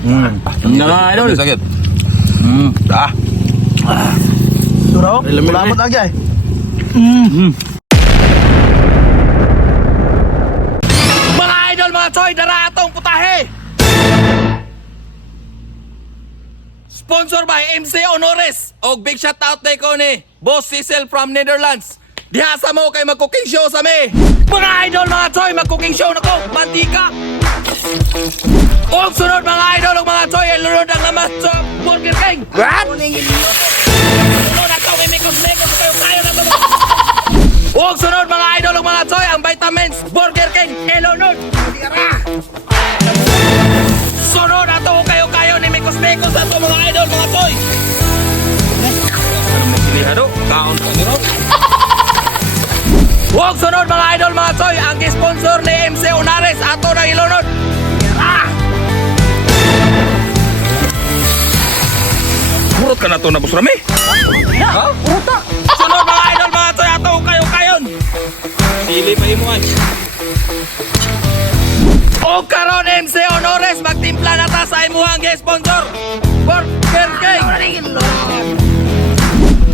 Mga idol. Sakit. Dah. Suraw, salamat lagi ay. Mga idol, mga choy, dara atong putahe. Sponsor by MC Honores. Og big shout out na ko ni Boss Cecil from Netherlands. Diha sa mo kay mag-cooking show sa mi. Mga idol, mga choy, mag-cooking show na ko. Mantika. Og sunod mga idol, og mga choy, ilunod ang naman sa Burger King. What? Sunod ako, imikos-mikos kayo na to. Og sunod mga idol, og mga choy, ang vitamins Burger King. Ilunod. Sunod ato kayo ni mikos-mikos ato mga idol, mga choy. Ano may sinihado? Kaon ka nito? Huwag sunod mga idol, mga choy, ang sponsor ni MC Honores ato na ilunod. Burot ka na to na Boss Rami? Ha? Burot ka. Sunod mga idol, mga choy, ato kayon. Sili pa imo ay. O karon MC Honores, magtimpla na ta sa imuhang sponsor Burger King.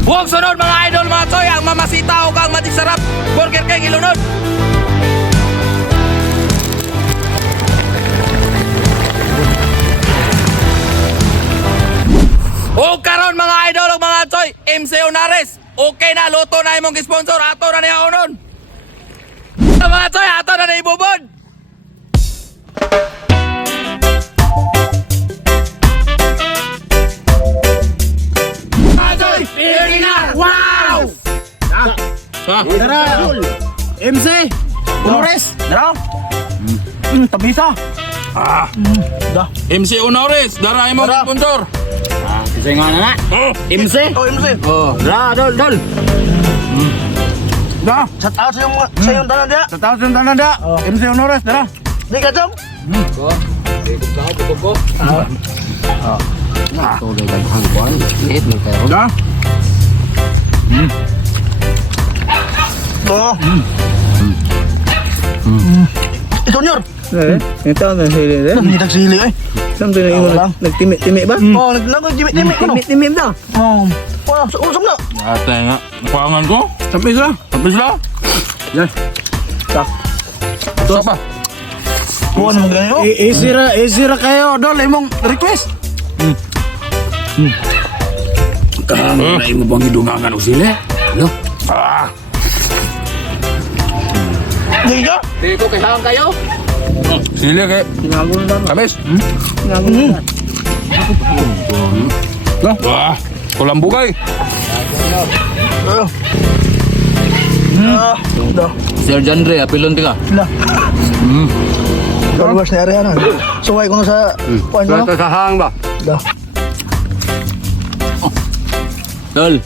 Huwag sunod mga idol, mga choy, ang mamasita o kang matisarap Burger King ilunod. O karon mga idol o mga choy, MC Honores, okay na, luto na imong sponsor, ato na niya unon. Mga choy, ato na na ibubod. Wow! Dara, MC Honores, dara. Tabisa. Dah. MC Honores, dara imong Dara. sponsor. Kasi nga na nga. MC? Oh, MC. Oh, dol. Dah. Shout out sa yung tanan dia. Sa taos yung tanan da. MC Honores, dara. Di ka jam. Tuloy ka hangkuan. Hit mo kayo. Da. Oh. Junior. Ito ang hili rin. Hindi tagsili eh. Sampai na yung lang. nagtimi-timi ba? Oh, nagtimi ko no. Timi daw. Oh. Wala, usap na. Ate nga. Kuangan ko. Sampai sila. Tapos na. Yan. Ito pa. Buwan mo ganyan. Easy ra kayo, dol. Imong request. Kamu na imo bang idungangan o sila? Ano? Di ka? Dito kay hang kayo. Sili kay. Tinagol lang. Kamis. Tinagol lang. Wah. Kulambu kay. Dah. Sir Jandre, apilon ka. Dah. Baru na area na. Suway ko na sa kuan ko. Sa hang ba? Dah. Dol.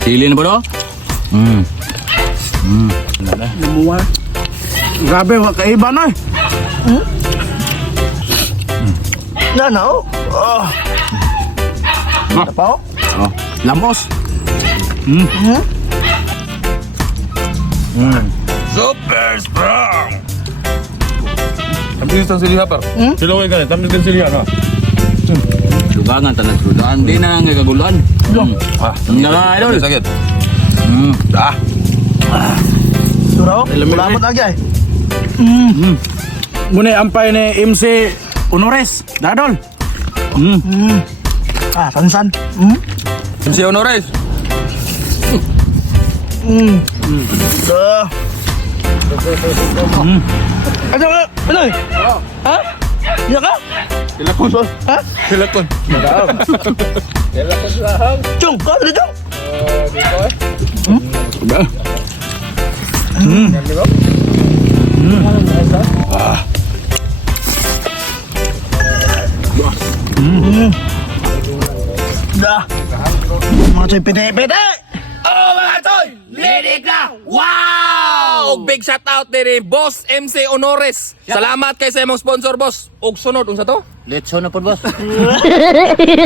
Sili na ba do? Namuha. Grabe, kaiba na eh. Na na oh. Oh. Tapaw. Oh, lamos. Super strong. Tampis ng siliha par. Silaway ka na. Tampis ng siliha na. Dugangan tanan sudan. Di na nga kaguluan. Nga nga idol. Sakit. Dah. Suraw, salamat lagi ay. Muna ampay ni MC Honores. Dadol. Ah, sansan. MC Honores. Dah. Ano ka? Ano eh? Ha? Iya ka? Silakon. Ha? Silakon. Cung, kau ada cung? Udah. Dah. Mga coy, pete-pete! Oh mga toy! Ready ka! Wow! Big shout out ni Boss MC Honores. Salamat kay sa imong sponsor, boss. Og sunod unsa to? Let's go na po, boss.